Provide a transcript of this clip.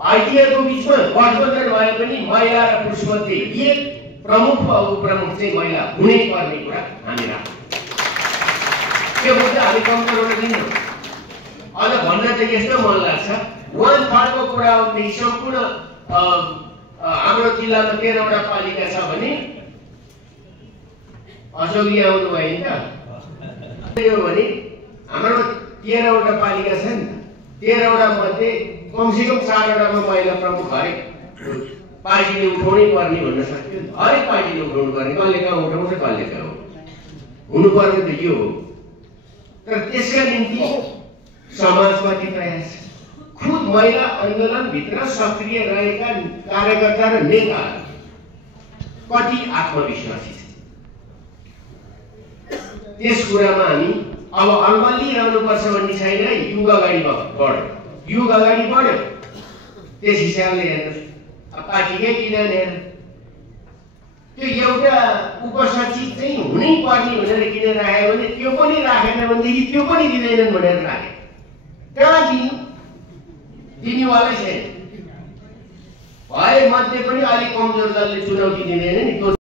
पार्टीहरूको बिचमा गठबन्धन भए पनि महिला र पुरुषमध्ये एक प्रमुख वा उपप्रमुख चाहिँ महिला हुनै पर्ने कुरा हामी राख्छौँ। त्यो मुद्दा हामी कमजोर हुन दिन्नौँ। अझ भन्न त यस्तो मन लाग्छ, 1/3 को कुरा आउँदै सम्पूर्ण हाम्रो जिल्लामा 13वटा पालिका छ भने अशोकजी आउनु भयो नि त, यो भने हाम्रो 13वटा पालिका छ नि त, 13वटा मध्ये कमसेकम 4वटामा महिला प्रमुख हरेक पार्टीले उठाउनै पर्ने भन्न सक्थ्यो। हरेक पार्टीले उठाउनु पर्ने, कसले कहाँ उठाउँछ कसले कहाँ हुनुपर्ने त यो हो। तर त्यसका निम्ति समाजवादी प्रयास, खुद महिला आन्दोलनभित्र सक्रिय रहेका कार्यकर्ता र नेताहरू कति आत्मविश्वासी छन् त्यस कुरामा हामी अब अलमल्लिरहनुपर्छ भन्ने छैन। युग अगाडि बढ्यो, युग अगाडि बढ्यो, त्यस हिसाबले हेर्नुहोस् पार्टीकै किन हेर्नु, त्यो एउटा उपसचिव चाहिँ हुनै पर्ने भनेर किन राख्यो भने त्यो पनि राखेन भनेदेखि त्यो पनि दिँदैनन् भनेर राखे, कहाँ दिनु, दिनेवालै छैन। भए मध्ये पनि अलिक कमजोर दलले चुनौती दिँदैन नि।